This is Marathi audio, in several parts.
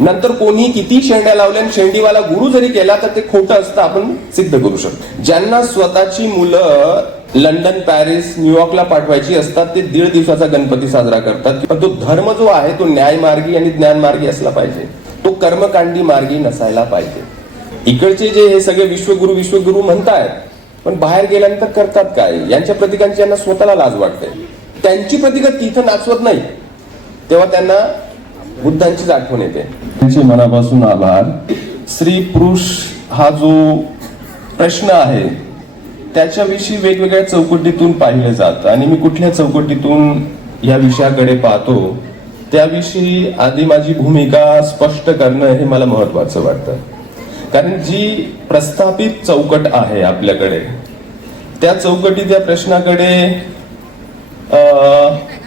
नंतर कोणी किती शेंड्या लावल्या आणि शेंडीवाला गुरु जरी केला तर ते खोटं असतं, आपण सिद्ध करू शकतो. ज्यांना स्वतःची मुलं लंडन, पॅरिस, न्यूयॉर्कला पाठवायची असतात ते 1.5 दिवसाचा गणपती साजरा करतात. पण तो धर्म जो आहे तो न्यायमार्गी आणि ज्ञानमार्गी असला पाहिजे, तो कर्मकांडी मार्गी नसायला पाहिजे. इकडचे जे हे सगळे विश्वगुरु म्हणतायत, पण बाहेर गेल्यानंतर करतात काय? यांच्या प्रतिकांची यांना स्वतःला लाज वाटते. त्यांची प्रतिका तिथं नाचवत नाही, तेव्हा त्यांना बुद्धांचीच आठवण येते. त्यांचे मनापासून आभार. स्त्री पुरुष हा जो प्रश्न आहे त्याच्याविषयी वेगवेगळ्या चौकटीतून पाहिलं जातं आणि मी कुठल्या चौकटीतून या विषयाकडे पाहतो त्याविषयी आधी माझी भूमिका स्पष्ट करणं हे मला महत्वाचं वाटतं. कारण जी प्रस्थापित चौकट आहे आपल्याकडे, त्या चौकटीत या प्रश्नाकडे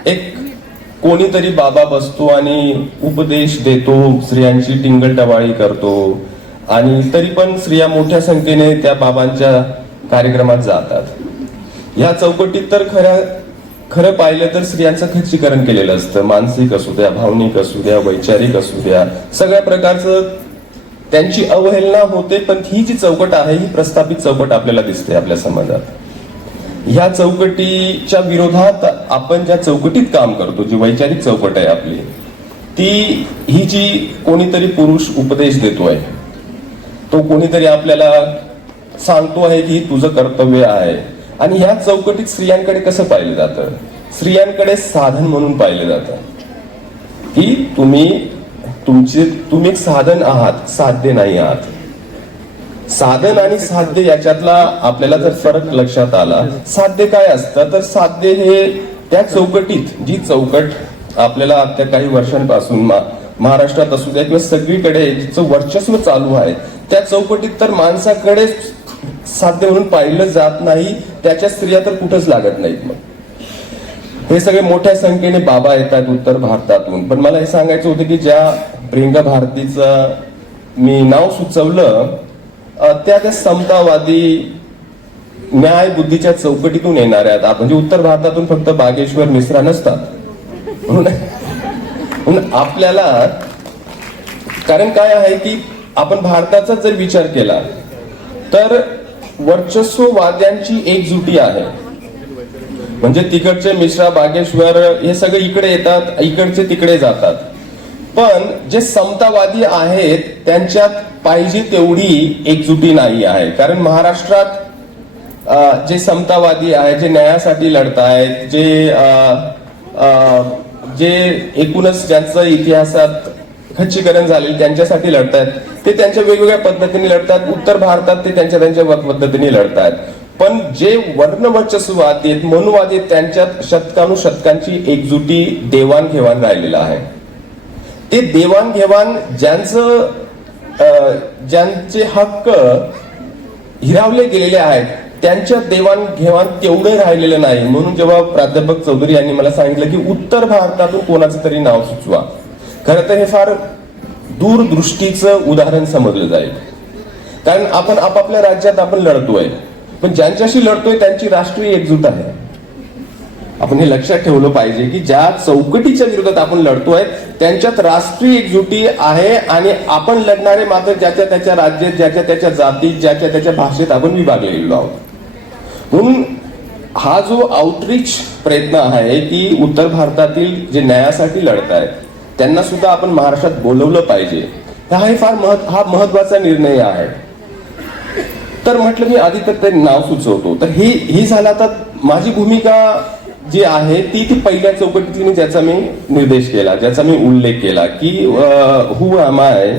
एक कोणीतरी बाबा बसतो आणि उपदेश देतो, स्त्रियांची टिंगलटवाळी करतो आणि तरी पण स्त्रिया मोठ्या संख्येने त्या बाबांच्या कार्यक्रमात जातात. ह्या चौकटीत तर खरं पाहिलं तर स्त्रियांचं खच्चीकरण केलेलं असतं. मानसिक असू द्या, भावनिक असू द्या, वैचारिक असू द्या, सगळ्या प्रकारचं त्यांची अवहेलना होते. पण ही जी चौकट आहे ही प्रस्थापित चौकट आपल्याला दिसते आपल्या समाजात. ह्या चौकटीच्या विरोधात आपण ज्या चौकटीत काम करतो, जी वैचारिक चौकट आहे आपली, ही जी कोणीतरी पुरुष उपदेश देतोय, तो कोणीतरी आपल्याला सांगतो आहे की तुझं कर्तव्य आहे. आणि ह्या चौकटीत स्त्रियांकडे कसं पाहिलं जातं? स्त्रियांकडे साधन म्हणून पाहिलं जातं की तुम्ही एक साधन आहात, साध्य नाही आहात. साधन आणि साध्य याच्यातला आपल्याला जर फरक लक्षात आला, साध्य काय असतं तर साध्य हे त्या चौकटीत, जी चौकट आपल्याला आता काही वर्षांपासून महाराष्ट्रात असू द्या किंवा सगळीकडे जिचं वर्चस्व चालू आहे, त्या चौकटीत तर माणसाकडे साध्य म्हणून पाहिलं जात नाही. त्याच्या स्त्रिया तर कुठंच लागत नाहीत. मग हे सगळे मोठ्या संख्येने बाबा येतात उत्तर भारतातून. पण मला हे सांगायचं होतं की ज्या ब्रिंग भारतीचं मी नाव सुचवलं त्या समतावादी न्याय बुद्धीच्या चौकटीतून येणाऱ्या, म्हणजे उत्तर भारतातून फक्त बागेश्वर मिश्रा नसतात म्हणून आपल्याला. कारण काय आहे की आपण भारताचा जर विचार केला तर वर्चस्ववाद्यांची एकजुटी आहे. म्हणजे तिकडचे मिश्रा, बागेश्वर हे सगळे इकडे येतात, इकडचे तिकडे जातात. पण जे समतावादी आहेत त्यांच्यात पाहिजे तेवढी एकजुटी नाही आहे. कारण महाराष्ट्रात जे समतावादी आहेत, जे न्यायासाठी लढतायत, जे एकूणच ज्यांचं इतिहासात खच्चीकरण झाले त्यांच्यासाठी लढतायत, ते त्यांच्या वेगवेगळ्या पद्धतीने लढतात. उत्तर भारतात ते त्यांच्या पद्धतीने लढतायत. पण जे वर्णवर्चस्ववादी आहेत, मनुवादी आहेत, त्यांच्यात शतकानुशतकांची एकजुटी देवाणघेवाण राहिलेला आहे. ते देवाणघेवाण ज्यांचे हक्क हिरावले गेलेले आहेत त्यांच्या देवाणघेवाण तेवढे राहिलेलं नाही. म्हणून जेव्हा प्राध्यापक चौधरी यांनी मला सांगितलं की उत्तर भारतातून कोणाचं तरी नाव सुचवा, खरं तर हे फार दूरदृष्टीचं उदाहरण समजलं जाईल. कारण आपण आपापल्या राज्यात आपण लढतोय, पण ज्यांच्याशी लढतोय त्यांची राष्ट्रीय एकजूट आहे. आपण हे लक्षात ठेवलं पाहिजे की ज्या चौकटीच्या विरोधात आपण लढतोय त्यांच्यात राष्ट्रीय एकजुटी आहे आणि आपण लढणारे मात्र ज्याच्या त्याच्या राज्यात, ज्याच्या त्याच्या जातीत, ज्याच्या त्याच्या भाषेत आपण विभागलेलो आहोत. म्हणून हा जो आउटरीच प्रयत्न आहे की उत्तर भारतातील जे न्यायासाठी लढतायत त्यांना सुद्धा आपण महाराष्ट्रात बोलवलं पाहिजे, हा महत्वाचा निर्णय आहे. तर म्हटलं मी आधी तर ते नाव सुचवतो. तर ही झाला तर माझी भूमिका जी आहे ती पहिल्या चौकटीतली, ज्याचा मी निर्देश केला, ज्याचा मी उल्लेख केला की who am I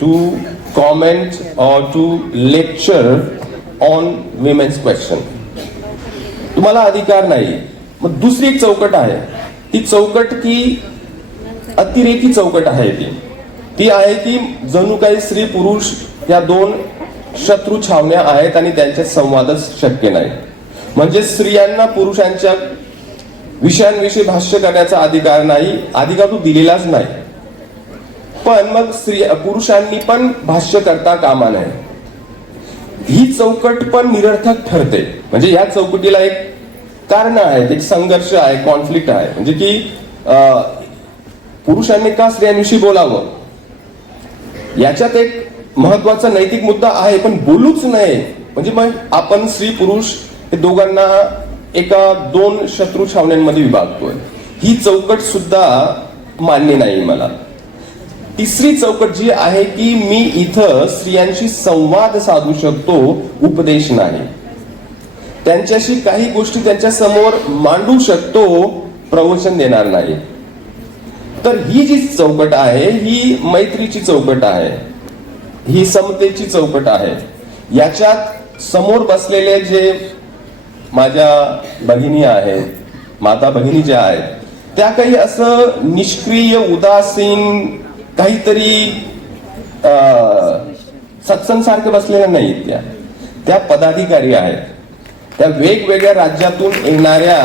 to comment or to lecture on women's question. तुम्हाला अधिकार नाही. मग दुसरी एक चौकट आहे, ती चौकट की अतिरेकी चौकट आहे. ती आहे की जणू काही स्त्री पुरुष या दोन शत्रू छावण्या आहेत आणि त्यांच्यात संवादच शक्य नाही. म्हणजे स्त्रियांना पुरुषांच्या विषयांविषयी भाष्य करण्याचा अधिकार नाही, अधिकार तो दिलेलाच नाही. पण मग पुरुषांनी पण भाष्य करता कामा नये. ही चौकट पण निरर्थक ठरते. म्हणजे या चौकटीला एक कारण आहे, एक संघर्ष आहे, कॉन्फ्लिक्ट आहे. म्हणजे की पुरुषांनी का स्त्रियांविषयी बोलावं याच्यात एक महत्वाचा नैतिक मुद्दा आहे, पण बोलूच नये. म्हणजे मग आपण स्त्री पुरुष हे दोघांना एका दोन शत्रू छावण्यांमध्ये विभागतोय. ही चौकट सुद्धा मान्य नाही मला. तिसरी चौकट जी आहे की मी इथं स्त्रियांशी संवाद साधू शकतो, उपदेश नाही. त्यांच्याशी काही गोष्टी त्यांच्या समोर मांडू शकतो, प्रवचन देणार नाही. तर ही जी चौकट आहे ही मैत्रीची चौकट आहे, ही समतेची चौकट आहे. याच्यात समोर बसलेले जे माझ्या भगिनी आहेत, माता भगिनी ज्या आहेत, त्या काही असं निष्क्रिय उदासीन काहीतरी सत्संग सारखे बसलेल्या नाहीत. त्या पदाधिकारी आहेत. त्या वेगवेगळ्या राज्यातून येणाऱ्या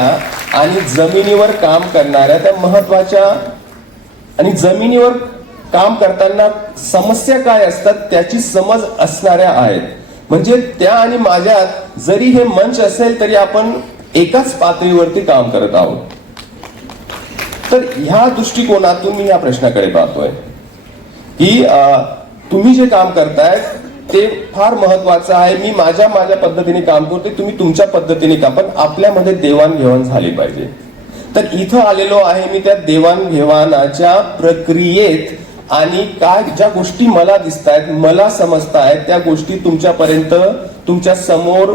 आणि जमिनीवर काम करणाऱ्या, त्या महत्वाच्या आणि जमिनीवर काम करताना समस्या काय असतात त्याची समज असणाऱ्या आहेत. म्हणजे त्या आणि माझ्यात जरी हे मंच असेल तरी आपण एकाच पातळीवरती काम करत आहोत. तर ह्या दृष्टिकोनातून मी या प्रश्नाकडे पाहतोय की तुम्ही जे काम करताय ते फार महत्वाचं आहे. मी माझ्या पद्धतीने काम करते, तुम्ही तुमच्या पद्धतीने काम, पण आपल्यामध्ये देवाणघेवाण झाली पाहिजे. तर इथं आलेलो आहे मी त्या देवाणघेवाणाच्या प्रक्रियेत आणि काय ज्या गोष्टी मला दिसतायत, मला समजतायत, त्या गोष्टी तुमच्यापर्यंत, तुमच्या समोर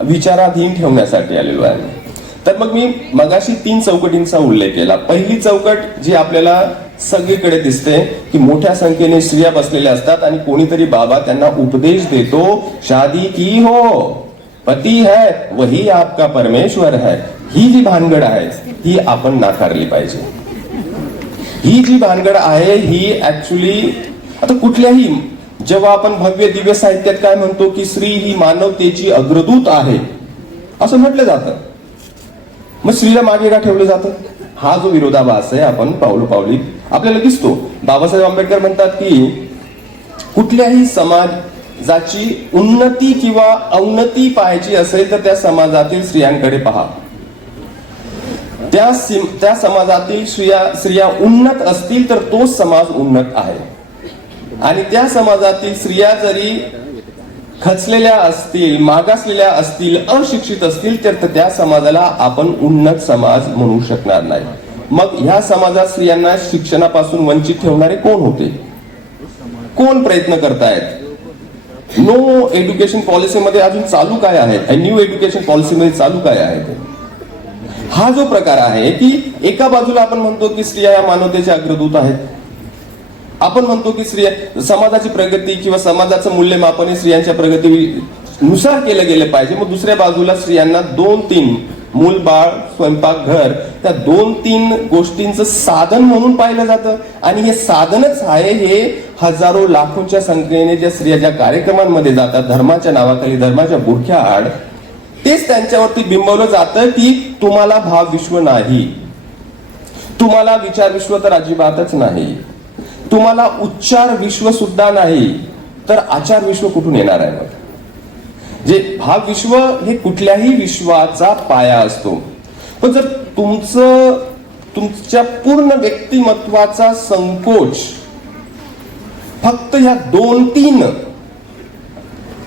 विचाराधीन ठेवण्यासाठी आलेलो आहे. तर मग मी मगाशी 3 चौकटींचा उल्लेख केला. पहिली चौकट जी आपल्याला सगळीकडे दिसते की मोठ्या संख्येने स्त्रिया बसलेल्या असतात आणि कोणीतरी बाबा त्यांना उपदेश देतो, शादी की हो, पती है वही आपका परमेश्वर है. ही जी भानगड आहे ही आपण नाकारली पाहिजे. ही जी भानगड आहे ही ऍक्च्युली आता कुठल्याही, जेव्हा आपण भव्य दिव्य साहित्यात काय म्हणतो की स्त्री ही मानवतेची अग्रदूत आहे असं म्हटलं जातं, मग स्त्रीला मागे का ठेवलं जातं? हा जो विरोधाभास आहे आपण पावलोपावली आपल्याला दिसतो. बाबासाहेब आंबेडकर म्हणतात की कुठल्याही समाजाची उन्नती किंवा अवनती पाहायची असेल तर त्या समाजातील स्त्रियांकडे पहा. त्या समाजातील स्त्रिया उन्नत असतील तर तो समाज उन्नत आहे. आणि त्या समाजातील स्त्रिया जरी खचलेल्या असतील, मागासलेल्या असतील, अशिक्षित असतील तर त्या समाजाला आपण उन्नत समाज म्हणू शकणार नाही. मग ह्या समाजात स्त्रियांना शिक्षणापासून वंचित ठेवणारे कोण होते? कोण प्रयत्न करतायत? नो एज्युकेशन पॉलिसीमध्ये अजून चालू काय आहे? न्यू एज्युकेशन पॉलिसीमध्ये चालू काय आहे? हा जो प्रकार आहे की एका बाजूला आपण म्हणतो की स्त्रिया या मानवतेच्या अग्रदूत आहेत, आपण म्हणतो की स्त्रिया समाजाची प्रगती किंवा समाजाचं मूल्यमापन हे स्त्रियांच्या प्रगतीनुसार केलं गेलं पाहिजे. मग दुसऱ्या बाजूला स्त्रियांना 2-3 मूल, बाळ, स्वयंपाक, घर, त्या 2-3 गोष्टींचं साधन म्हणून पाहिलं जातं. आणि हे साधनच आहे. हे हजारो लाखोंच्या संख्येने ज्या स्त्रिया ज्या कार्यक्रमांमध्ये जातात धर्माच्या नावाखाली, धर्माच्या बुरख्या आड, तेच त्यांच्यावरती बिंबवलं जातं की तुम्हाला भाव विश्व नाही, तुम्हाला विचार विश्व तर अजिबातच नाही, तुम्हाला उच्चार विश्व सुद्धा नाही, तर आचार विश्व कुठून येणार आहे? मग जे भाव विश्व हे कुठल्याही विश्वाचा पाया असतो. पण जर तुमच्या पूर्ण व्यक्तिमत्वाचा संकोच फक्त ह्या 2-3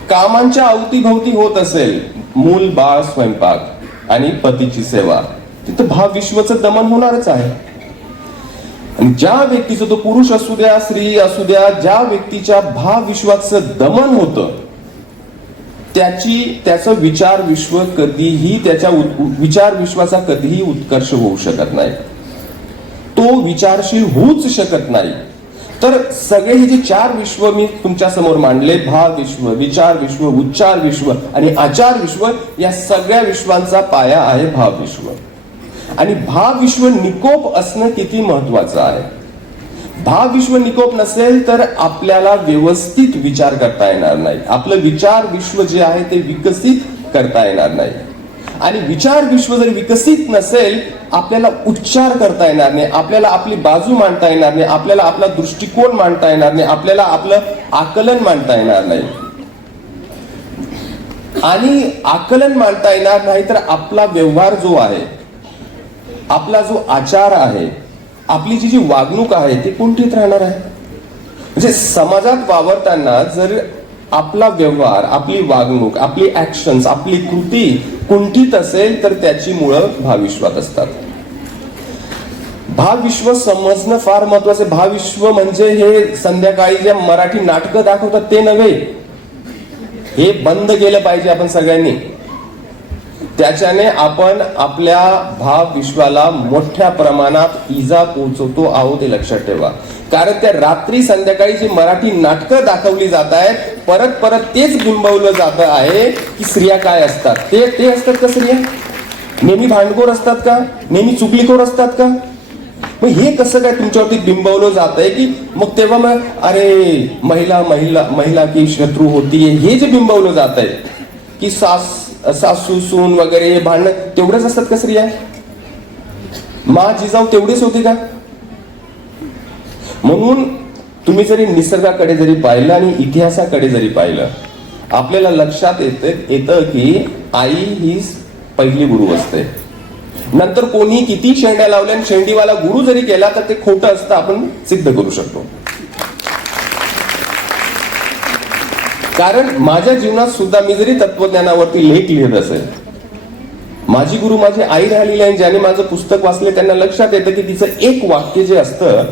कामांच्या अवतीभवती होत असेल, मूल, बाळ, स्वयंपाक आणि पतीची सेवा, तिथं भाव विश्वाचं दमन होणारच आहे. आणि ज्या व्यक्तीचं, तो पुरुष असू द्या, स्त्री असू द्या, ज्या व्यक्तीच्या भाव विश्वाचं दमन होतं त्याचं विचार विश्व कधीही, त्याच्या विचार विश्वाचा कधीही उत्कर्ष होऊ शकत नाही. तो विचारशील होऊच शकत नाही. तर सगळे हे जे 4 विश्व मी तुमच्या समोर मांडले, भाव विश्व, विचार विश्व, उच्चार विश्व आणि आचार विश्व, या सगळ्या विश्वांचा पाया आहे भाव विश्व. आणि भाव विश्व निकोप असणं किती महत्वाचं आहे. भाव विश्व निकोप नसेल तर आपल्याला व्यवस्थित विचार करता येणार नाही. आपलं विचार विश्व जे आहे ते विकसित करता येणार नाही. आणि विचार विश्व जर विकसित नसेल, आपल्याला उच्चार करता येणार नाही, आपल्याला आपली बाजू मांडता येणार नाही, आपल्याला आपला दृष्टिकोन मांडता येणार नाही, आपल्याला आपलं आकलन मांडता येणार नाही. आणि आकलन मांडता येणार नाही तर आपला व्यवहार जो आहे, आपला जो आचार आहे, आपली जी वागणूक आहे ती कोणतीच राहणार आहे. म्हणजे समाजात वावरताना जर आपला व्यवहार, आपली वागणूक, आपली ऍक्शन्स, आपली कृती कुंठित असेल तर त्याची मुळं भावविश्वात असतात. भावविश्व समजणं फार महत्वाचं आहे. भावविश्व म्हणजे हे संध्याकाळी जे मराठी नाटकं दाखवतात ते नव्हे, हे बंद केलं पाहिजे आपण सगळ्यांनी. त्याच्याने आपण आपल्या भावविश्वाला मोठ्या प्रमाणात इजा पोहोचवतो आहोत हे लक्षात ठेवा. कारण त्या रात्री संध्याकाळी जी मराठी नाटकं दाखवली जात आहेत, परत परत तेच बिंबवलं जात आहे की स्त्रिया काय असतात. ते असतात का स्त्रिया? नेहमी भांडखोर असतात का? नेहमी चुगलीखोर असतात का? मग हे कसं काय तुमच्यावरती बिंबवलं जात आहे की मग तेव्हा मग अरे महिला महिला महिला की शत्रू होती, हे जे बिंबवलं जात आहे की सासू सून वगैरे भांडण तेवढेच असतात का स्त्रिया? मा जिजाऊ तेवढेच होते का? म्हणून तुम्ही जरी निसर्गाकडे जरी पाहिलं आणि इतिहासाकडे जरी पाहिलं, आपल्याला लक्षात येतं की आई ही पहिली गुरु असते. नंतर कोणी किती शेंड्या लावल्या आणि शेंडीवाला गुरु जरी केला तर ते खोटं असतं, आपण सिद्ध करू शकतो. कारण माझ्या जीवनात सुद्धा मी जरी तत्वज्ञानावरती लेख लिहित असेल, माझी गुरु माझी आई राहिलेली आहे. ज्याने माझं पुस्तक वाचले त्यांना लक्षात येतं की तिचं एक वाक्य जे असतं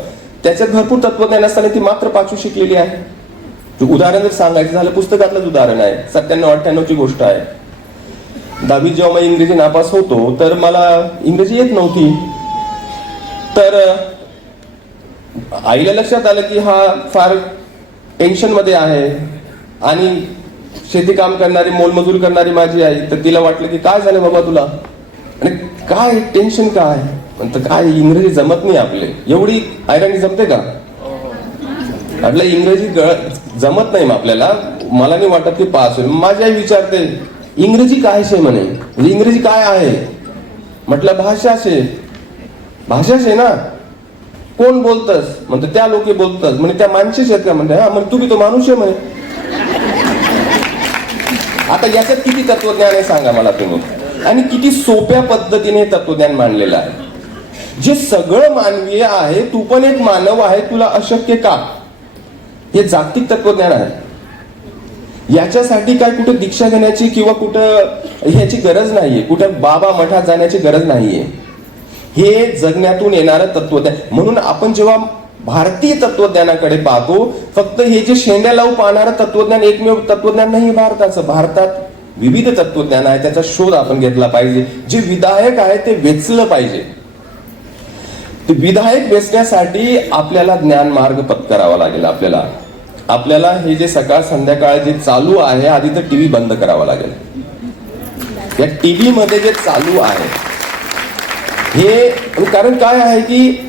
त्याच्यात भरपूर तत्वज्ञान असताना ती मात्र 5वी शिकलेली आहे. उदाहरण जर सांगायचं झालं, पुस्तकातलंच उदाहरण आहे. 97-98 ची गोष्ट आहे. 10वीत जेव्हा मी इंग्रजी नापास होतो तर मला इंग्रजी येत नव्हती. तर आईला लक्षात आलं की हा फार टेन्शन मध्ये आहे आणि शेती काम करणारी मोलमजूर करणारी माझी आई. तर तिला वाटलं की काय झालं बाबा तुला, आणि काय टेन्शन काय म्हणतं, काय इंग्रजी जमत नाही आपले. एवढी आयराणी जमते का आपल्या इंग्रजी जमत नाही आपल्याला, मला नाही वाटत की पास होईल. माझी आई विचारते इंग्रजी काय शे म्हणे, म्हणजे इंग्रजी काय आहे. म्हटलं भाषा शे. भाषा शे ना, कोण बोलतस म्हणतो, त्या लोके बोलतस म्हणे, त्या माणसेच आहेत का म्हणते. हा म्हणजे तू बी तो माणूस आहे म्हणे. आता याच्यात किती तत्वज्ञान आहे सांगा मला तुम्ही, आणि किती सोप्या पद्धतीने तत्वज्ञान मांडलेलं आहे. जे सगळं मानवीय आहे, तू पण एक मानव आहे, तुला अशक्य का, हे जागतिक तत्वज्ञान आहे. याच्यासाठी काय कुठे दीक्षा घेण्याची किंवा कुठं ह्याची गरज नाहीये, कुठं बाबा मठात जाण्याची गरज नाहीये. हे जगण्यातून येणारं तत्वज्ञान. म्हणून आपण जेव्हा भारतीय तत्वज्ञानाकडे पाहतो, फक्त हे जे शेंड्या लावून पाहणारं तत्वज्ञान एकमेव तत्वज्ञान नाही भारताचं. भारतात विविध तत्वज्ञान आहे, त्याचा शोध आपण घेतला पाहिजे. जे विधायक आहे ते वेचलं पाहिजे. ते विधायक वेचण्यासाठी आपल्याला ज्ञान मार्ग पत्करावा लागेल. आपल्याला हे जे सकाळ संध्याकाळ जे चालू आहे, आधी तर टीव्ही बंद करावा लागेल. या टीव्ही मध्ये जे चालू आहे हे, कारण काय आहे की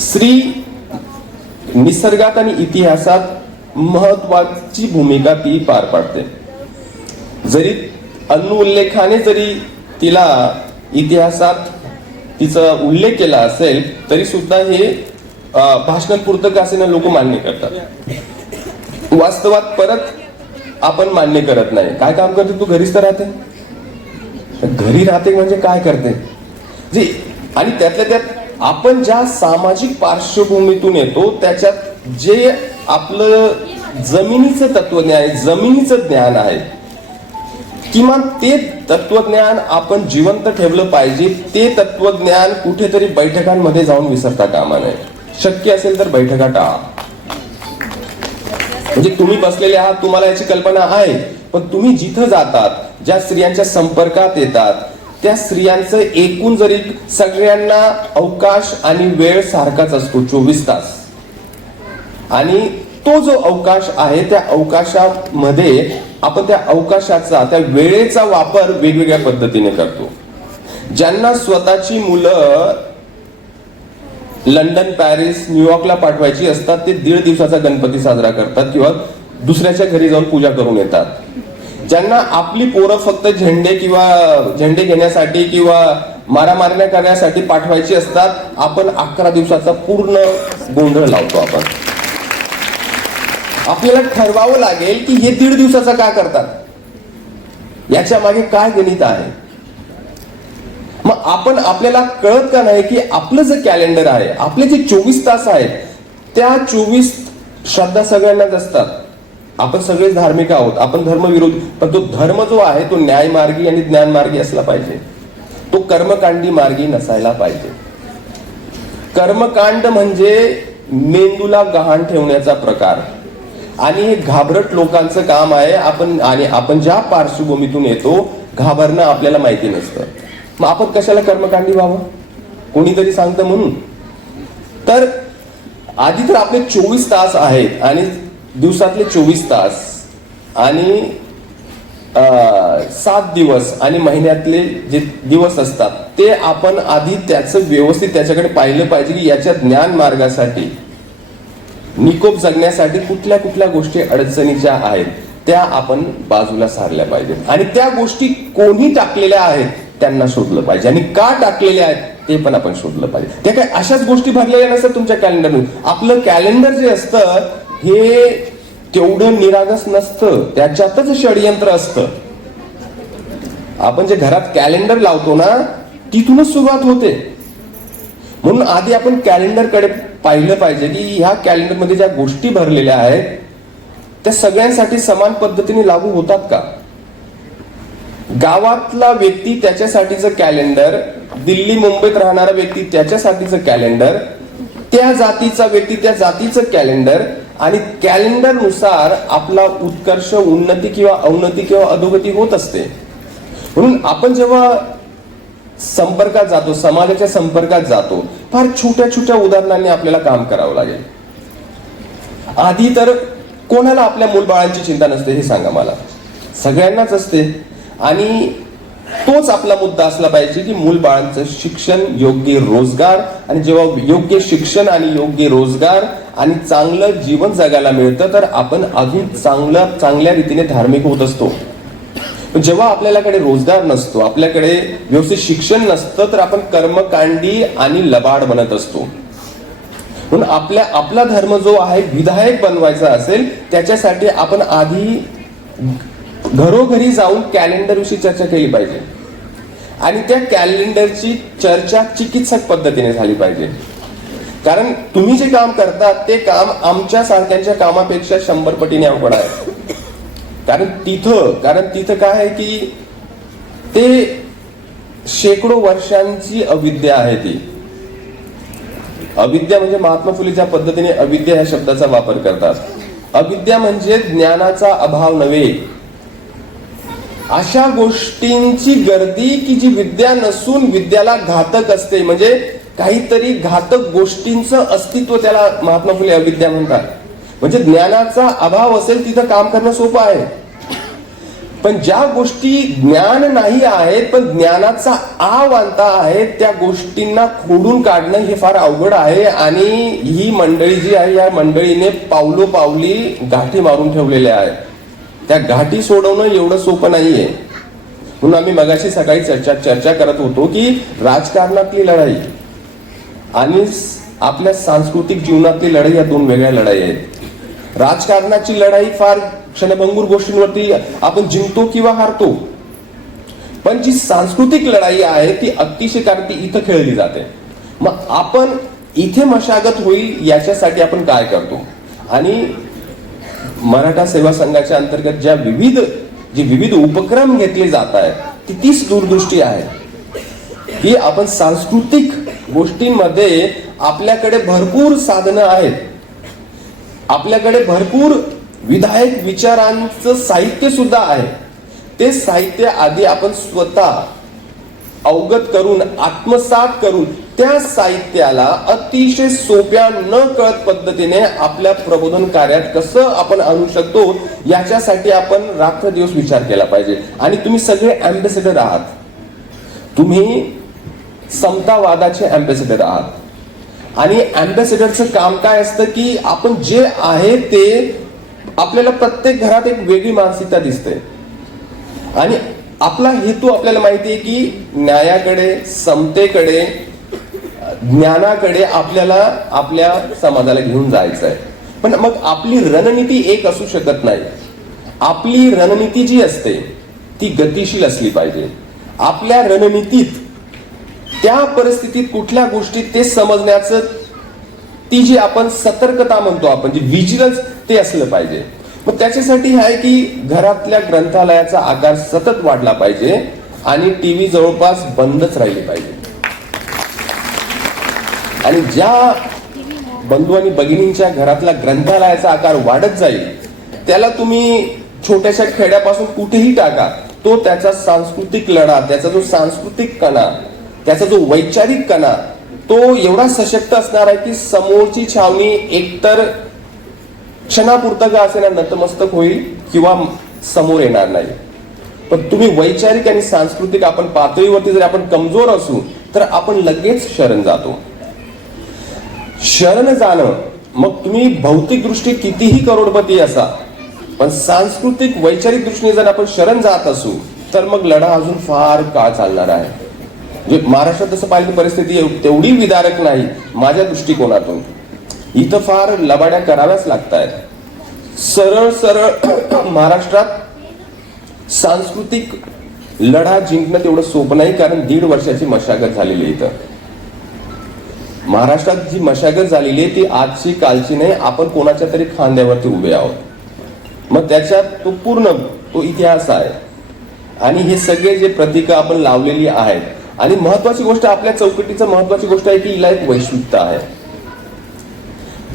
स्त्री निसर्गात आणि इतिहासात महत्वाची भूमिका ती पार पाडते. जरी अनुल्लेखाने जरी तिला इतिहासात तिचा उल्लेख केला असेल तरी सुद्धा हे भाषणांपुरतं का असेना लोक मान्य करतात. वास्तवात परत आपण मान्य करत नाही. काय काम करते तू, घरीच तर राहते. घरी राहते म्हणजे काय करते जी, आणि त्यातल्या त्यात आपण ज्या सामाजिक पार्श्वभूमीतून येतो त्याच्यात जे आपलं जमिनीचं तत्वज्ञान आहे, जमिनीचं ज्ञान आहे, किमान ते तत्वज्ञान आपण जिवंत ठेवलं पाहिजे. ते तत्वज्ञान कुठेतरी बैठकांमध्ये जाऊन विसरता कामा नये. शक्य असेल तर बैठका टाळा. म्हणजे तुम्ही बसलेले आहात, तुम्हाला याची कल्पना आहे, पण तुम्ही जिथं जातात, ज्या स्त्रियांच्या संपर्कात येतात, त्या स्त्रियांचं एकूण जरी सगळ्यांना अवकाश आणि वेळ सारखाच असतो 24 तास. आणि तो जो अवकाश आहे त्या अवकाशामध्ये आपण त्या अवकाशाचा, त्या वेळेचा वापर वेगवेगळ्या पद्धतीने करतो. ज्यांना स्वतःची मुलं लंडन, पॅरिस, न्यूयॉर्कला पाठवायची असतात ते 1.5 दिवसाचा गणपती साजरा करतात किंवा दुसऱ्याच्या घरी जाऊन पूजा करून येतात. ज्यांना आपली पोरं फक्त झेंडे घेण्यासाठी किंवा मारामारण्या करण्यासाठी पाठवायची असतात, आपण 11 दिवसाचा पूर्ण गोंधळ लावतो. आपल्याला ठरवावं लागेल की हे 1.5 दिवसाचा का करतात, याच्या मागे काय गणित आहे. मग आपल्याला कळत का नाही की आपलं जे कॅलेंडर आहे, आपले जे 24 तास आहेत, त्या 24 श्रद्धा सगळ्यांनाच असतात, आपण सगळेच धार्मिक आहोत, आपण धर्मविरोधी, पण तो धर्म जो आहे तो न्यायमार्गी आणि ज्ञानमार्गी असला पाहिजे, तो कर्मकांडी मार्गी नसायला पाहिजे. कर्मकांड म्हणजे मेंदूला गहाण ठेवण्याचा प्रकार, आणि हे घाबरट लोकांचं काम आहे. आपण ज्या पार्श्वभूमीतून येतो, घाबरणं आपल्याला माहिती नसतं, मग आपण कशाला कर्मकांडी व्हावं, कोणीतरी सांगतं म्हणून. तर आधी तर आपले 24 तास आहेत, आणि दिवसातले 24 तास आणि 7 दिवस आणि महिन्यातले जे दिवस असतात ते आपण आधी त्याचं व्यवस्थित त्याच्याकडे पाहिलं पाहिजे की याच्या ज्ञान मार्गासाठी, निकोप जगण्यासाठी कुठल्या कुठल्या गोष्टी अडचणीच्या आहेत त्या आपण बाजूला सारल्या पाहिजेत, आणि त्या गोष्टी कोणी टाकलेल्या आहेत त्यांना शोधलं पाहिजे, आणि का टाकलेल्या आहेत ते पण आपण शोधलं पाहिजे. त्या काय अशाच गोष्टी भरलेल्या नसतात तुमच्या कॅलेंडरमध्ये. आपलं कॅलेंडर जे असतं हे तेवढं निरागस नसतं, त्याच्यातच षडयंत्र असतं. आपण जे घरात कॅलेंडर लावतो ना, तिथूनच सुरुवात होते. म्हणून आधी आपण कॅलेंडरकडे पाहिलं पाहिजे की ह्या कॅलेंडरमध्ये ज्या गोष्टी भरलेल्या आहेत त्या सगळ्यांसाठी समान पद्धतीने लागू होतात का. गावातला व्यक्ती त्याच्यासाठीचं कॅलेंडर, दिल्ली मुंबईत राहणारा व्यक्ती त्याच्यासाठीचं कॅलेंडर, त्या जातीचा व्यक्ती त्या जातीचं कॅलेंडर, आणि कॅलेंडरनुसार आपला उत्कर्ष, उन्नती किंवा अवनती किंवा अधोगती होत असते. म्हणून आपण जेव्हा संपर्कात जातो, समाजाच्या संपर्कात जातो, फार छोट्या छोट्या उदाहरणांनी आपल्याला काम करावं लागेल. आधी तर कोणाला आपल्या मूलबाळांची चिंता नसते हे सांगा मला, सगळ्यांनाच असते. आणि तोच आपला मुद्दा असला पाहिजे की मूलबाळांचं शिक्षण, योग्य रोजगार, आणि जेव्हा योग्य शिक्षण आणि योग्य रोजगार आणि चांगलं जीवन जगायला मिळतं तर आपण अजून चांगल्या रीतीने धार्मिक होत असतो. जेव्हा आपल्याकडे रोजगार नसतो, आपल्याकडे व्यवस्थित शिक्षण नसतं, तर आपण कर्मकांडी आणि लबाड बनत असतो. म्हणून आपला धर्म जो आहे विधायक बनवायचा असेल त्याच्यासाठी आपण आधी घरोघरी जाऊन कॅलेंडर विषयी चर्चा केली पाहिजे, आणि त्या कॅलेंडरची चर्चा चिकित्सक पद्धतीने झाली पाहिजे. कारण तुम्ही जे काम करता ते काम आमच्या सारख्यांच्या कामापेक्षा 100 पटीने अवघड आहे. कारण तिथं काय आहे की ते शेकडो वर्षांची अविद्या आहे. ती अविद्या म्हणजे महात्मा फुले ज्या पद्धतीने अविद्या या शब्दाचा वापर करतात, अविद्या म्हणजे ज्ञानाचा अभाव नव्हे, अशा गोष्टींची गर्दी की जी विद्या नसून विद्याला घातक असते. म्हणजे काहीतरी घातक गोष्टींचं अस्तित्व, त्याला महात्मा फुले अविद्या म्हणतात. म्हणजे ज्ञानाचा अभाव असेल तिथं काम करणं सोपं आहे, पण ज्या गोष्टी ज्ञान नाही आहेत पण ज्ञानाचा आणता आहेत त्या गोष्टींना खोडून काढणं हे फार अवघड आहे. आणि ही मंडळी जी आहे या मंडळीने पावलोपावली गाठी मारून ठेवलेल्या आहेत. त्या गाठी सोडवणं एवढं सोपं नाहीये. म्हणून आम्ही मगाशी सकाळी चर्चा करत होतो की राजकारणातली लढाई आणि आपल्या सांस्कृतिक जीवनातली लढाई या दोन वेगळ्या लढाई आहेत. राजकारणाची लढाई फार क्षणभंगूर गोष्टींवरती आपण जिंकतो किंवा हारतो, पण जी सांस्कृतिक लढाई आहे ती अतिशय, कारण ती इथं खेळली जाते. मग आपण इथे मशागत होईल याच्यासाठी आपण काय करतो. आणि मराठा सेवा संघाच्या अंतर्गत जे विविध उपक्रम घेतले जात आहेत ती तीच दूरदृष्टी आहे की आपण सांस्कृतिक गोष्टींमध्ये आपल्याकडे भरपूर साधनं आहेत, आपल्याकडे भरपूर विधायक विचारांचं साहित्य सुद्धा आहे. ते साहित्य आधी आपण स्वतः अवगत करून, आत्मसात करून त्या साहित्याला अतिशय सोप्या न कळत पद्धतीने आपल्या प्रबोधन कार्यात कसं आपण आणू शकतो याच्यासाठी आपण रात्रदिवस विचार केला पाहिजे. आणि तुम्ही सगळे अँबॅसेडर आहात, तुम्ही समतावादाचे अँबॅसेडर आहात. आणि अँबॅसेडरचं काम काय असतं की आपण जे आहे ते, आपल्याला प्रत्येक घरात एक वेगळी मानसिकता दिसते आणि आपला हेतू आपल्याला माहिती आहे की न्यायाकडे, समतेकडे, ज्ञानाकडे आपल्याला आपल्या समाजाला घेऊन जायचं आहे. पण मग आपली रणनीती एक असू शकत नाही. आपली रणनीती जी असते ती गतिशील असली पाहिजे. आपल्या रणनीतीत त्या परिस्थितीत कुठल्या गोष्टी ते समजण्याचं ती जी आपण सतर्कता म्हणतो, आपण जी विजिलन्स, ते असलं पाहिजे. मग त्याच्यासाठी आहे की घरातल्या ग्रंथालयाचा आकार सतत वाढला पाहिजे आणि टीव्ही जवळपास बंदच राहिली पाहिजे. आणि ज्या बंधू आणि भगिनींच्या घरातला ग्रंथालयाचा आकार वाढत जाईल त्याला तुम्ही छोट्याशा खेड्यापासून कुठेही टाका, तो त्याचा सांस्कृतिक लढा, त्याचा जो सांस्कृतिक कणा, त्याचा जो वैचारिक कणा, तो एवढा सशक्त असणार आहे की समोरची छावणी एकतर क्षणापुरता का असेना नतमस्तक होईल किंवा समोर येणार नाही. पण तुम्ही वैचारिक आणि सांस्कृतिक आपण पातळीवरती जर आपण कमजोर असू तर आपण लगेच शरण जातो. शरण जाणं, मग तुम्ही भौतिक दृष्टी कितीही करोडपती असा, पण सांस्कृतिक वैचारिक दृष्टीने जर आपण शरण जात असू तर मग लढा अजून फार काळ चालणार आहे. म्हणजे महाराष्ट्रात तसं पाहिलं परिस्थिती तेवढी विदारक नाही माझ्या दृष्टिकोनातून. इथं फार लबाड्या कराव्याच लागतायत. सरळ सरळ महाराष्ट्रात सांस्कृतिक लढा जिंकणं तेवढं सोपं नाही, कारण 1.5 वर्षाची मशागत झालेली इथं. महाराष्ट्रात जी मशागत झालेली आहे ती आजची कालची नाही, आपण कोणाच्या तरी खांद्यावरती उभे आहोत. मग त्याच्यात तो पूर्ण तो इतिहास आहे आणि हे सगळे जे प्रतीकं आपण लावलेली आहेत. आणि महत्वाची गोष्ट, आपल्या चौकटीचं महत्वाची गोष्ट आहे की हिला एक वैश्विकता आहे.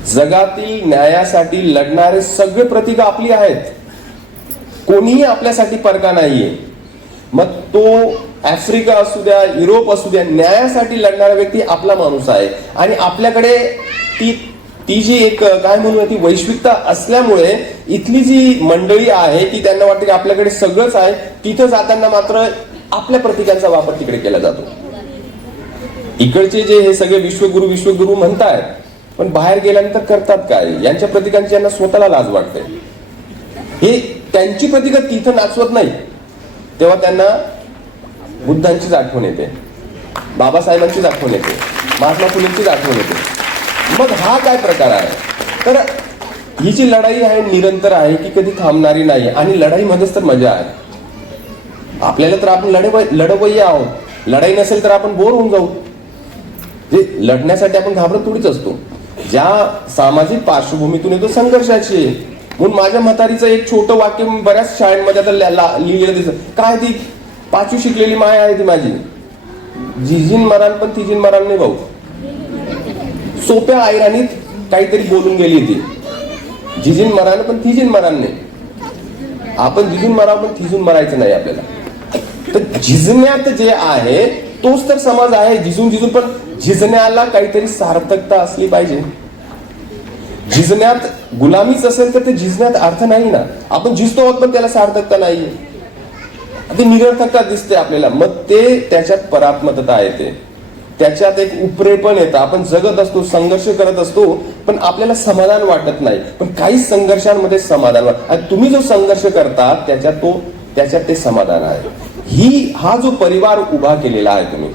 जगातील न्यायासाठी लढणारे सगळे प्रतीकं आपली आहेत, कोणीही आपल्यासाठी परका नाहीये. मग तो आफ्रिका असू द्या, युरोप असू द्या, न्यायासाठी लढणारा व्यक्ती आपला माणूस आहे. आणि आपल्याकडे ती जी एक काय म्हणूया ती वैश्विकता असल्यामुळे इथली जी मंडळी आहे की त्यांना वाटतं की आपल्याकडे सगळंच आहे, तिथं जाताना मात्र आपल्या प्रतीकांचा वापर तिकडे केला जातो. इकडचे जे हे सगळे विश्वगुरु म्हणतायत, पण बाहेर गेल्यानंतर करतात काय? यांच्या प्रतीकांची यांना स्वतःला लाज वाटते. हे त्यांची प्रतीकं तिथं नाचवत नाही, तेव्हा त्यांना बुद्धांचीच आठवण येते, बाबासाहेबांचीच आठवण येते, महात्मा फुलेंचीच आठवण येते. मग हा काय प्रकार आहे? तर ही जी लढाई आहे निरंतर आहे की कधी थांबणारी नाही. आणि लढाईमध्येच तर मजा आहे. आपल्याला तर आपण लढवय्या आहोत, लढाई नसेल तर आपण बोर होऊन जाऊ. जे लढण्यासाठी आपण घाबरत थोडीच असतो. ज्या सामाजिक पार्श्वभूमीतून येतो संघर्षाची. म्हणून माझ्या म्हातारीचं एक छोटं वाक्य बऱ्याच शाळेमध्ये आता लिहिलेलं दिसत, काय ती 5वी शिकलेली माय आहे ती माझी, जिजीन मरान पण तिजीन मरान नाही भाऊ. सोप्या आयराणीत काहीतरी बोलून गेली ती, जिजीन मरान पण तिजीन मरान नाही. आपण जिजून मरावं पण तिजून मरायचं नाही आपल्याला. तर झिजण्यात जे आहे तोच तर समाज आहे. झिजून पण झिजण्याला काहीतरी सार्थकता असली पाहिजे. झिजण्यात गुलामीच असेल तर ते झिजण्यात अर्थ नाही ना. आपण झिजतो आहोत पण त्याला सार्थकता नाहीये, ते निरर्थकता दिसते आपल्याला. मग ते त्याच्यात परात्मतता येते, त्याच्यात एक उपरेपण येतं. आपण जगत असतो, संघर्ष करत असतो, पण आपल्याला समाधान वाटत नाही. पण काही संघर्षांमध्ये समाधान वाटत. आणि तुम्ही जो संघर्ष करता त्याच्यात ते समाधान आहे. हा जो परिवार उभा केलेला आहे तुम्ही,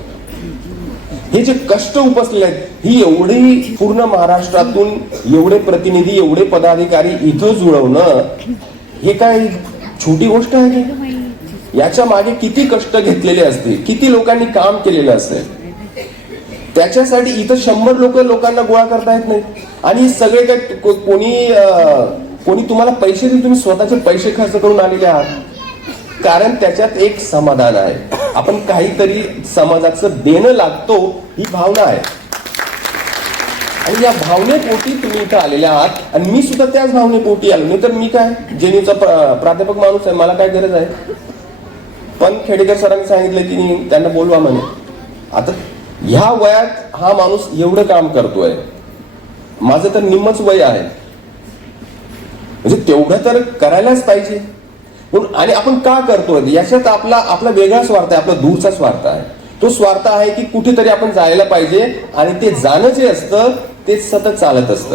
हे जे कष्ट उपसले आहेत, ही एवढी पूर्ण महाराष्ट्रातून एवढे प्रतिनिधी, एवढे पदाधिकारी इथं जुळवणं, हे काय छोटी गोष्ट आहे? याच्या मागे किती कष्ट घेतलेले असतील, किती लोकांनी काम केलेलं असेल. त्याच्यासाठी इथं 100 लोकांना गोळा करता येत नाही. आणि सगळे काय कोणी तुम्हाला पैसे देईल, तुम्ही स्वतःचे पैसे खर्च करून आलेले आहात. कारण त्याच्यात एक समाधान आहे, आपण काहीतरी समाजाचं देणं लागतो, ही भावना आहे. आणि या भावनेपोटी तुम्ही इथं आलेले आहात. आणि मी सुद्धा त्याच भावनेपोटी आलो. नाही तर मी काय जेनीचा प्राध्यापक माणूस आहे, मला काय गरज आहे? पण खेडेकर सरांनी सांगितलं की त्यांना बोलवा म्हणे. आता ह्या वयात हा माणूस एवढं काम करतोय, माझं तर निम्मच वय आहे, म्हणजे तेवढं तर करायलाच पाहिजे. आणि आपण का करतोय याच्यात आपला वेगळा स्वार्थ आहे, आपला दूरचा स्वार्थ आहे. तो स्वार्थ आहे की कुठेतरी आपण जायला पाहिजे आणि ते जाणं जे असतं ते सतत चालत असतं.